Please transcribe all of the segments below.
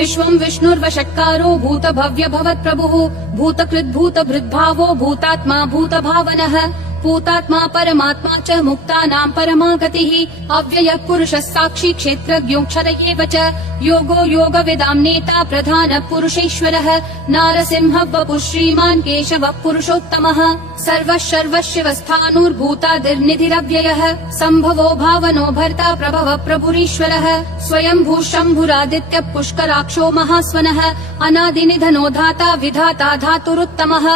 विश्वं विष्णुर्वषट्कारो भूतभव्य भवत्प्रभुः भूतकृद्भूतभृद्भावो भूतात्मा भूतभावनः भूतात्मा परमात्मा च मुक्तानां परमा गतिः अव्ययः पुरुषः साक्षी क्षेत्रज्ञोऽक्षर एव च योगो योगविदां नेता प्रधानः पुरुषेश्वरः नारसिंहः वपुः श्रीमान् केशवः पुरुषोत्तमः सर्वः सर्वशिवस्थाणुर्भूतादिर्निधिरव्ययः सम्भवो भावनो भर्ता प्रभवः प्रभुरीश्वरः स्वयंभूः शम्भुरादित्यः पुष्कराक्षो महास्वनः अनादिनिधनो धाता विधाता धातुरुत्तमः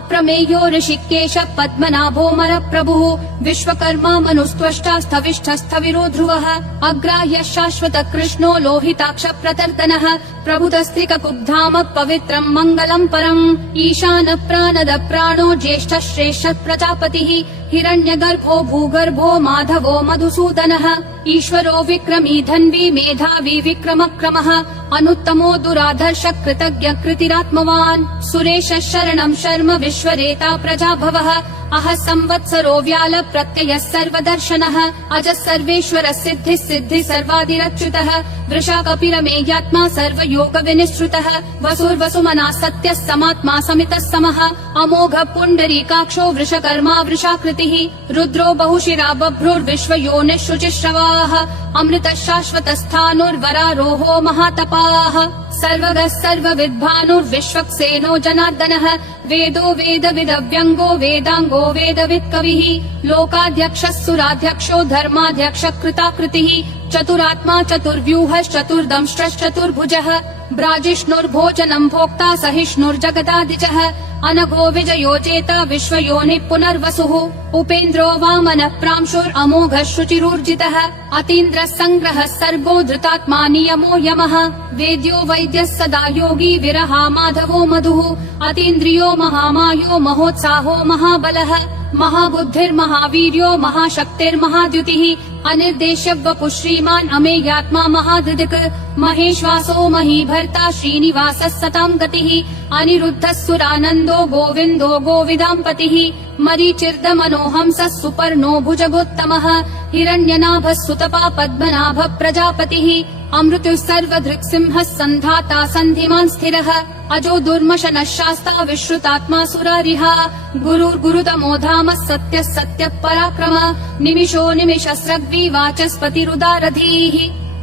अप्रमेयो ऋषिकेशः पद्मनाभो प्रभुः विश्वकर्मा मनुस्त्वष्टा स्थविष्ठस्थविरो ध्रुवः अग्राह्यः शाश्वतः कृष्णो लोहिताक्ष प्रतर्दनः प्रभुतस्त्रिककुब्धाम पवित्रम् मङ्गलम् परम् ईशानः प्राणदः प्राणो ज्येष्ठः श्रेष्ठः प्रजापतिः हिरण्यगर्भो भूगर्भो माधवो मधुसूदनः ईश्वरो विक्रमी धन्वी मेधावी विक्रमक्रमः अनुत्तमो दुराधर्ष कृतज्ञ कृतिरात्मवान् सुरेशः शरणम् शर्म विश्वरेता प्रजाभवः अहः संवत्सरो व्याल प्रत्ययः सर्वदर्शनः अजः सर्वेश्वरः सिद्धिः सिद्धिः सर्वादिरच्युतः वृषा कपिलमेयात्मा सर्वयोग विनिश्रुतः वसुर्वसुमना सत्यः समात्मा समितः समः अमोघः पुण्डरीकाक्षो वृषकर्मा वृषाकृतिः रुद्रो बहुशिरा बभ्रुर्विश्वयोनिः शुचिश्रवाः अमृतः शाश्वतस्थाणुर्वरारोहो महातपाः सर्वगः सर्वविद्भानुर्विश्वक्सेनो जनार्दनः वेदो वेदविदव्यङ्गो वेदाङ्गो वेदवित्कविः लोकाध्यक्षः सुराध्यक्षो धर्माध्यक्षः कृताकृतिः चतुरात्मा चतुर्व्यूहश्चतुर्दंष्ट्रश्चतुर्भुजः ब्राजिष्णुर्भोजनम् भोक्ता सहिष्णुर्जगदादिजः अनघो विजयो जेता विश्वयोनिः पुनर्वसुः उपेन्द्रो वामनः प्रांशुरमोघः शुचिरूर्जितः अतीन्द्रः सङ्ग्रहः सर्गो धृतात्मा नियमो यमः वेद्यो वैद्यः सदा योगी विरहा माधवो मधुः अतीन्द्रियो महामायो महोत्साहो महाबलः महाबुद्धिर्महावीर्यो महाशक्तिर्महाद्युतिः अनिर्देश्य वपुः श्रीमान् अमेयात्मा महादृक् महेश्वासो महीभर्ता श्रीनिवासः सतां गतिः अनिरुद्धः सुरानन्दो गोविन्दो गोविदाम्पतिः मरीचिर्दमनोहंसः सुपर्णो भुजगोत्तमः हिरण्यनाभः सुतपा पद्मनाभः प्रजापतिः अमृतुः सर्वधृक्सिंहः सन्धाता सन्धिमान् स्थिरः अजो दुर्मशनः शास्ता विश्रुतात्मा सुरारिः गुरुर्गुरुतमो धामः सत्यः सत्यः पराक्रम निमिषो निमिषस्रग्वी वाचस्पतिरुदारधीः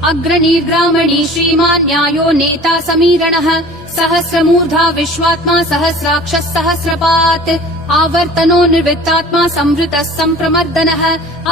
अग्रणीर्ग्रामणी श्रीमान् न्यायो नेता समीरणः सहस्रमूर्धा विश्वात्मा सहस्राक्षः सहस्रपात् आवर्तनो निर्वृत्तात्मा संवृतः सम्प्रमर्दनः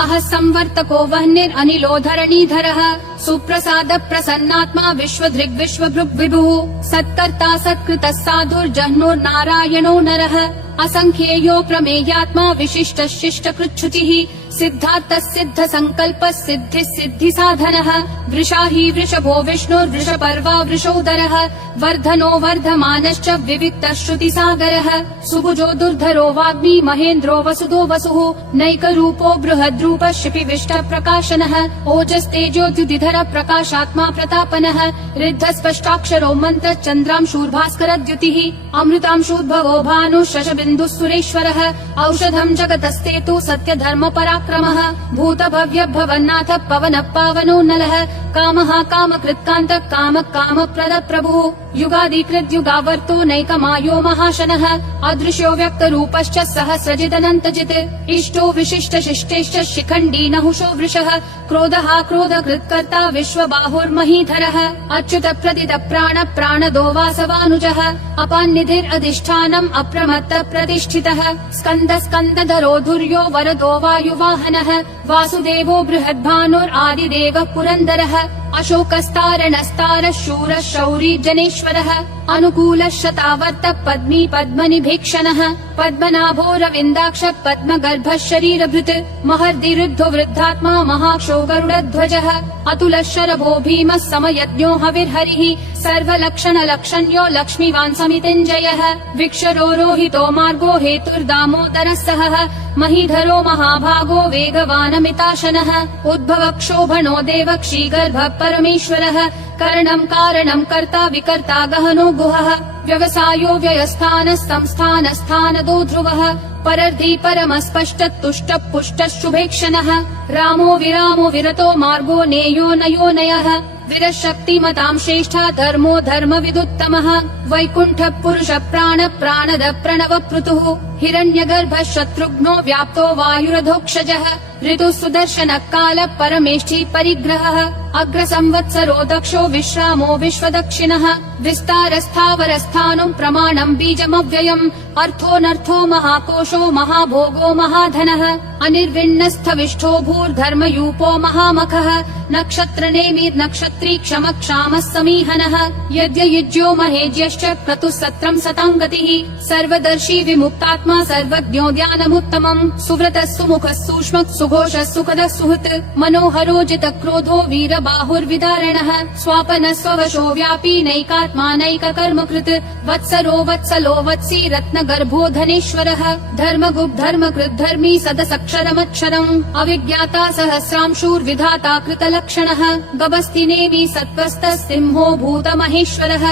अहः संवर्तको वह्निरनिलो धरणीधरः सुप्रसाद प्रसन्नात्मा विश्वभृग्विश्वभृग्विभुः सत्कर्ता सत्कृतः साधुर्जह्नुर्नारायणो नरः असंख्येयो प्रमेयात्मा विशिष्टः शिष्टकृच्छुचिः सिद्धार्थः सिद्ध संकल्पः सिद्धिः सिद्धि साधनः वृषाही वृषभो विष्णुर्वृषपर्वा वृषोदरः वर्धनो वर्धमानश्च विविक्तः श्रुतिसागरः सुभुजो दुर्धरो वाग्मी महेन्द्रो वसुदो वसुः नैकरूपो बृहद्रूपः शिपिविष्टः प्रकाशनः ओजस्तेजोद्युतिधर प्रकाशात्मा प्रतापनः ऋद्धः स्पष्टाक्षरो मन्त्रः चन्द्रांशूर्भास्करद्युतिः अमृतांशूद्भवो भानुः शशबिन्दुः सुरेश्वरः औषधम् जगतस्तेतु सत्यधर्म पराक्रमः भूतभव्य भवन्नाथ पवनः पावनो नलः कामः कामकृत्कान्तः कामः कामप्रद प्रभुः युगादिकृद्युगावर्तो नैकमायो महाशनः अदृश्यो व्यक्तरूपश्च सहस्रजिदनन्तजित् इष्टो विशिष्ट शिष्टेश्च शिखण्डी नहुषो वृषः क्रोधः क्रोधकृत्कर्ता विश्वबाहुर्महीधरः अच्युत प्रदित प्राण प्राणदो वासवानुजः अपान्निधिरधिष्ठानम् अप्रमत्त प्रतिष्ठितः स्कन्द स्कन्दधरो धुर्यो वरदो वायुवाहनः वासुदेवो बृहद्भानुरादिदेवः पुरन्दरः अशोकस्तारणस्तारः शूरः शौरी जनेश्वरः अनुकूलः शतावर्तः पद्मी पद्मनिभीक्षणः पद्मनाभो रविन्दाक्ष पद्मगर्भः शरीरभृत् महर्दिरुद्धो वृद्धात्मा महाक्षो गरुडध्वजः अतुलः शरभो भीमः समयज्ञो हविर्हरिः सर्वलक्षणलक्षण्यो लक्ष्मीवान् समितिञ्जयः विक्षरो रोहितो मार्गो हेतुर्दामोदरः सहः महीधरो महाभागो वेगवानमिताशनः उद्भवः क्षोभणो देवः क्षीगर्भः परमेश्वरः करणम् कारणम् कर्ता विकर्ता गहनो गुहः व्यवसायो व्ययस्थानः संस्थानस्थानदो ध्रुवः परर्धी परमस्पष्ट तुष्ट पुष्ट शुभेक्षणः रामो विरामो विरतो मार्गो नेयो नयो नयः विरशक्तिमतां श्रेष्ठा धर्मो धर्मविदुत्तमः वैकुण्ठ पुरुष प्राण प्राणद प्रणव पृतुः हिरण्यगर्भ शत्रुघ्नो व्याप्तो वायुरधोक्षजः ऋतु सुदर्शन काल परमेष्ठी परिग्रहः अग्र संवत्सरो दक्षो विश्रामो विश्वदक्षिणः विस्तारस्थावरस्थानं प्रमाणं बीजमव्ययम् अर्थोऽनर्थो महाकोशो महाभोगो महाधनः अनिर्विण्णस्थविष्ठो भूर्धर्मयूपो महामखः नक्षत्रनेमिर् नक्षत्री क्षम क्षामः समीहनः यज्ञयुज्यो महेज्यश्च क्रतुः सत्रम् सतां गतिः सर्वदर्शी विमुक्तात्मा सर्वज्ञो ज्ञानमुत्तमम् सुव्रतः सुमुखः सूक्ष्मः सुघोषः सुखदः सुहृत् मनोहरो जितक्रोधो वीरबाहुर्विदारणः स्वापनः स्ववशो व्यापी नैकात्मा नैककर्मकृत् वत्सरो वत्सलो वत्सी रत्नगर्भो धनेश्वरः धर्मगुप् धर्मकृत् धर्मी सदसक्षरमक्षरम् अविज्ञाता सहस्रांशूर्विधाता कृतलक्षणः गभस्तिनेमि सत्त्वस्तः सिंहो भूतमहेश्वरः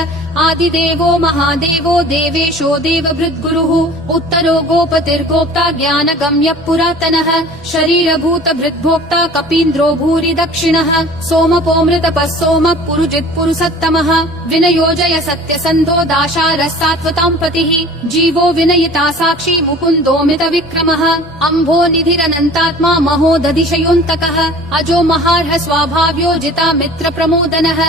आदिदेवो महादेवो देवेशो देवभृद्गुरुः उत्तरो गोपतिर्गोप्ता ज्ञानगम्यः पुरातनः शरीरभूतभृद्भोक्ता कपीन्द्रो भूरि दक्षिणः सोमपोऽमृतपः सोमः पुरुजित् पुरुषोत्तमः विनयोजय सत्यसन्धो दाशारः सात्वतां पतिः जीवो विनयिता साक्षी मुकुन्दोऽमित विक्रमः अम्भो निधिरनन्तात्मा महोदधिशयोऽन्तकः अजो महार्ह स्वाभाव्यो जिता मित्र प्रमोदनः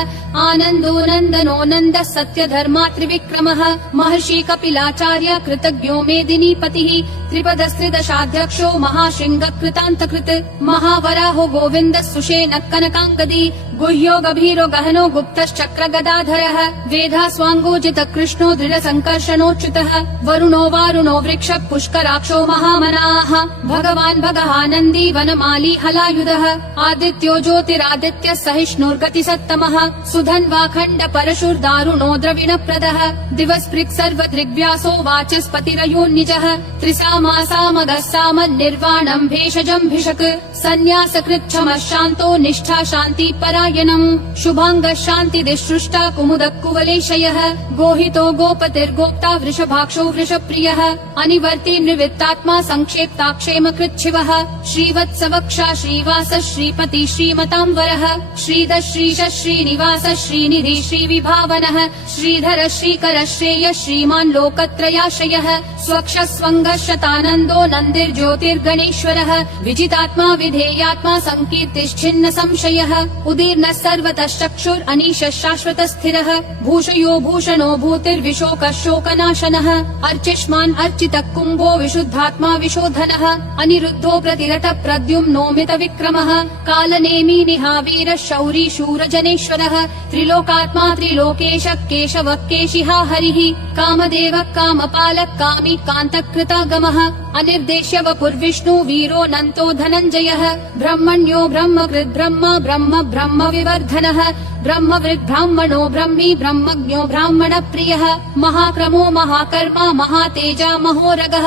आनन्दो नन्दनो नन्दः सत्यधर्मात्रिविक्रमः महर्षि कपिलाचार्य कृतज्ञो मेदिनीपतिः त्रिपदस्त्रिदशाध्यक्षो महाशृङ्ग कृतान्तकृत् महावराहो गोविन्दः सुषेणः कनकाङ्गदी गुह्यो गभीरो गहनो गुप्तश्चक्र गदाधरः वेधास्वाङ्गोजित कृष्णो दृढसङ्कर्षणोच्युतः वरुणो वारुणो वृक्ष पुष्कराक्षो महामनाः भगवान् भगहानन्दी वनमाली हलायुधः आदित्यो ज्योतिरादित्यः सहिष्णुर्गतिसत्तमः सुधन्वाखण्ड परशुर्दारुणो द्रविणप्रदः दिवस्पृक् सर्वदृग्व्यासो वाचस्पतिरयोन्निजः त्रिसामासामगः सामन्निर्वाणम् भेषजम् भिषक् सन्न्यासकृच्छमः शान्तो निष्ठा शान्ति परायणम् शुभाङ्गः शान्तिदिसृष्टा कुमुदः कुवलेशयः गोहितो गोपतिर्गोप्ता वृषभाक्षो वृषप्रियः अनिवर्ति निवृत्तात्मा संक्षेप्ताक्षेमकृच्छिवः श्रीवत्सवक्षा श्रीवास श्रीपति श्रीमतां वरः श्रीधर श्रीश श्रीनिवास श्रीनिधि श्रीविभावनः श्रीधर श्रीकर श्रेय श्रीमान् लोकत्रयाश्रयः स्वक्ष स्वङ्गः शतानन्दो नन्दिर्ज्योतिर्गणेश्वरः विजितात्मा विधेयात्मा संकीर्तिश्छिन्न संशयः उदीर्णः सर्वतश्चक्षुर् अनीशः शाश्वत स्थिरः भूषयो भूषणो भूतिर्विशोकः शोकनाशनः अर्चिष्मान् अर्चितः कुम्भो विशुद्धात्मा विशोधनः अनिरुद्धो प्रतिरथ प्रद्युम्नोमित विक्रमः कालनेमी निहावीरः शौरी शूरजनेश्वरः त्रिलोकात्मा त्रिलोकेश केशवः केशिहा हरिः कामदेवः कामपालः कामी कान्तकृतागमः अनिर्देश्य वपुर्विष्णु वीरो नन्तो धनञ्जयः ब्रह्मण्यो ब्रह्मकृत् ब्रह्म ब्रह्म ब्रह्म विवर्धनः ब्रह्मवृद् ब्राह्मणो ब्रह्मी ब्रह्मज्ञो ब्राह्मण प्रियः महाक्रमो महाकर्मा महातेजा महोरगः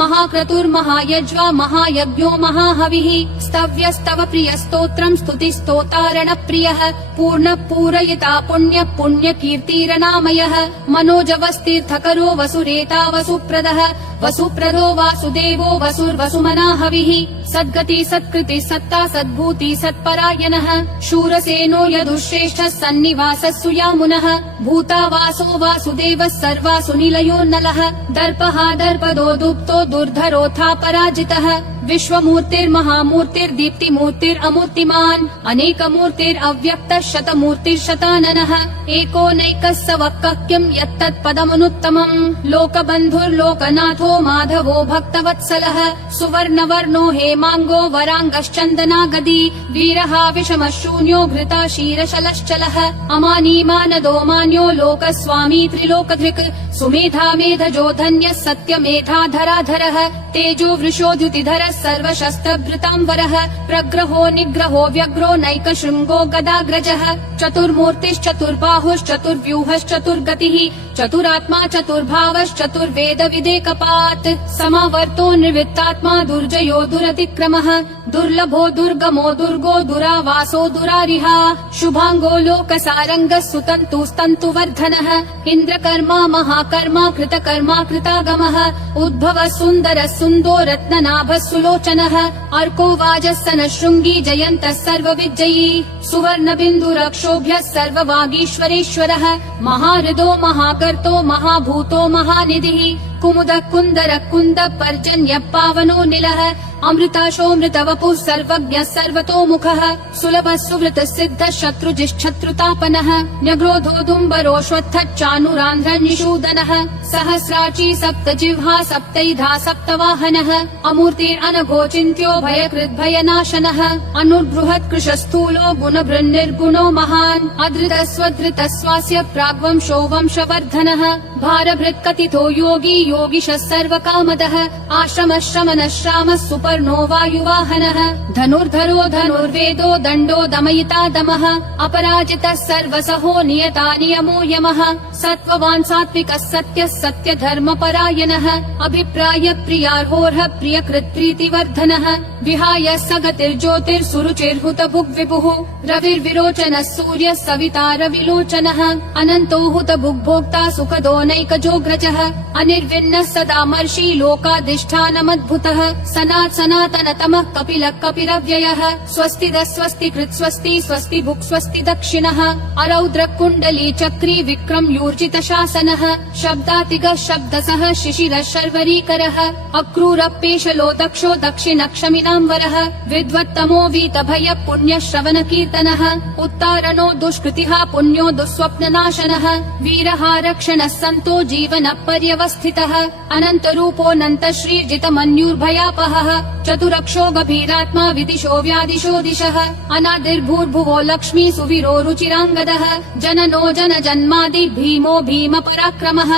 महाक्रतुर्महायज्वा महायज्ञो महाहविः स्तव्यस्तव प्रिय स्तोत्रम् स्तुतिस्तोतारण प्रियः पूर्ण पूरयिता पुण्य पुण्य कीर्तिरनामयः मनोजवस्तीर्थकरो वसुरेता वसुप्रदः वसुप्रदो वासुदेवो वसुर्वसुमना हविः सद्गति सत्कृति सत्ता सद्भूति सत्परायणः शूरसेनो यदुश्रेष्ठः सन्निवासः सुयामुनः भूतावासो वासुदेवः सर्वासु निलयोन्नलः दर्पः दर्पदो दुप्तो दुर्धरोऽथा पराजितः विश्वमूर्तिर्महामूर्तिर्दीप्तिमूर्तिरमूर्तिमान् अनेकमूर्तिरव्यक्तः शतमूर्तिर्शताननः एकोनैकः स वक्कः किम् यत्तत्पदमनुत्तमम् लोकबन्धुर्लोकनाथो माधवो भक्तवत्सलः सुवर्णवर्णो हेमाङ्गो वराङ्गश्चन्दनागदी वीरः विषमः शून्यो घृता क्षीरशलश्चलः अमानीमानदो मान्यो लोकस्वामी त्रिलोकधृक् सुमेधा मेधजो धन्यः सत्यमेधाधराधरः तेजो वृषोद्युतिधरः सर्वशस्त्रभृताम्बरः प्रग्रहो निग्रहो व्यग्रो नैकशृङ्गो गदाग्रजः चतुर्मूर्तिश्चतुर्बाहुश्चतुर्व्यूहश्चतुर्गतिः चतुरात्मा चतुर्भावश्चतुर्वेद विदेकपात् समावर्तो निर्वृत्तात्मा दुर्जयो दुरतिक्रमः दुर्लभो दुर्गमो दुर्गो दुरावासो दुरारिहा शुभांगो लोकसारङ्गः सुतन्तुस्तन्तुवर्धनः इन्द्रकर्मा महाकर्मा कृतकर्मा कृतागमः उद्भवः सुन्दरः सुन्दो रत्ननाभः सुलोचनः अर्को वाजस्सनः शृङ्गी जयन्तः सर्वविजयी सुवर्णबिन्दुरक्षोभ्यः सर्ववागीश्वरेश्वरः महाहृदो महाकर्तो महाभूतो महानिधिः कुमुदः कुन्दरः कुन्दः पर्जन्यः पावनो निलः अमृताशोऽमृतवपुः सर्वज्ञः सर्वतोमुखः सुलभः सुवृतः सिद्धः शत्रुजिश्शत्रुतापनः न्यग्रोधोदुम्बरोऽश्वत्थश्चानुरान्ध्रनिषूदनः सहस्राची सप्तजिह्वा सप्तैधा सप्तवाहनः अमूर्तिरनघोचिन्त्यो भयकृद्भयनाशनः अनुर्बृहत्कृशस्थूलो गुणभृन्निर्गुणो महान् अधृतः स्वधृतः स्वास्य प्राग्वंशो वंशवर्धनः भारभृत्कथितो योगी योगिशः सर्वकामदः आश्रमः श्रमणः श्रामः सुपर्णो वायुवाहनः धनुर्धरो धनुर्वेदो दण्डो दमयिता दमः अपराजितः सर्वसहो नियता नियमो यमः सत्त्ववान् सात्विकः सत्यः सत्यधर्मपरायणः अभिप्राय प्रियार्होर्ह प्रियकृत् प्रीतिवर्धनः विहाय सगतिर्ज्योतिर्सुरुचिर्हुत भुग्विभुः रविर्विरोचनः सूर्यः सविता रविलोचनः अनन्तो हुत भुग्भोक्ता सुखदो नैकजोग्रजः अनिर्विण्णः सदा मर्षि लोकाधिष्ठानमद्भुतः सनातनतमः कपिलः कपिरव्ययः स्वस्तिदः स्वस्तिकृत् स्वस्ति स्वस्ति भुक् स्वस्ति दक्षिणः अरौद्र कुण्डली चक्री विक्रम यूर्जित शासनः शब्दातिगः शब्दसः शिशिरः शर्वरीकरः अक्रूरपेशलो दक्षो दक्षिणक्षमिनाम्बरः विद्वत्तमो वीतभय पुण्य श्रवण कीर्तनः उत्तारणो दुष्कृतिः पुण्यो दुःस्वप्ननाशनः वीरः रक्षणः सन्तो जीवन पर्यवस्थितः अनन्तरूपोऽनन्त श्रीर्जितमन्युर्भयापहः चतुरक्षो गभीरात्मा विदिशो व्यादिशो दिशः अनादिर्भूर्भुवो लक्ष्मी सुवीरो रुचिराङ्गदः जननो जन जन्मादि भीमो भीम पराक्रमः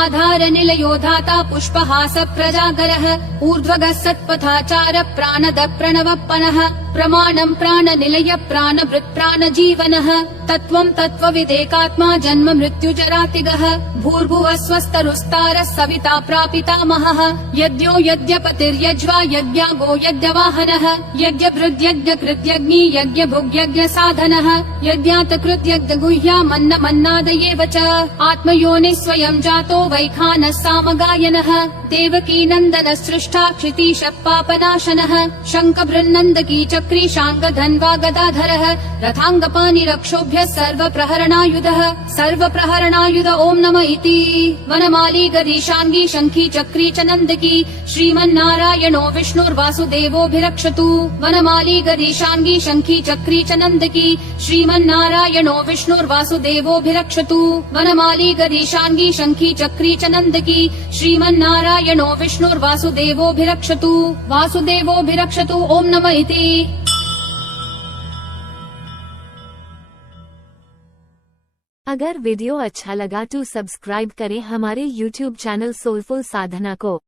आधार निलयो धाता पुष्पहास प्रजागरः ऊर्ध्वगः सत्पथाचार प्राणद प्रणवप्पनः प्रमाणम् प्राणनिलय प्राणभृत् प्राणजीवनः तत्त्वम् तत्त्वविदेकात्मा जन्म मृत्युजरातिगः भूर्भुवः स्वस्तरुस्तारः सविता प्रापितामहः यज्ञो यज्ञपतिर्यज्वा यज्ञागो यज्ञवाहनः यज्ञभृद्यज्ञकृत्यग्नि यज्ञभुग्यज्ञसाधनः यज्ञातकृत्यज्ञगुह्यामन्नमन्नादयेव च आत्मयोनिः स्वयं जातो वैखानः सामगायनः देवकी नन्दन सृष्टा क्षितीशः पापनाशनः शङ्खबृन्नन्दकी चक्री शाङ्गधन्वा गदाधरः रथाङ्गपाणिरक्षोभ्यः सर्वप्रहरणायुध ॐ नम इति वनमाली गदीशाङ्गी शङ्खी चक्री च नन्दकी श्रीमन्नारायणो विष्णुर्वासुदेवोऽभिरक्षतु वनमाली गदीशाङ्गी शङ्खी चक्री च नन्दकी श्रीमन्नारायणो विष्णुर्वासुदेवोऽभिरक्षतु वनमाली गदीशाङ्गी शङ्खी चक्री च नन्दकी श्रीमन्नारायणो विष्णुर्वासुदेवोऽभिरक्षतु वासुदेवोऽभिरक्षतु ॐ नम इति। अगर वीडियो अच्छा लगा तो सब्सक्राइब करें हमारे YouTube चैनल सोलफुल साधना को।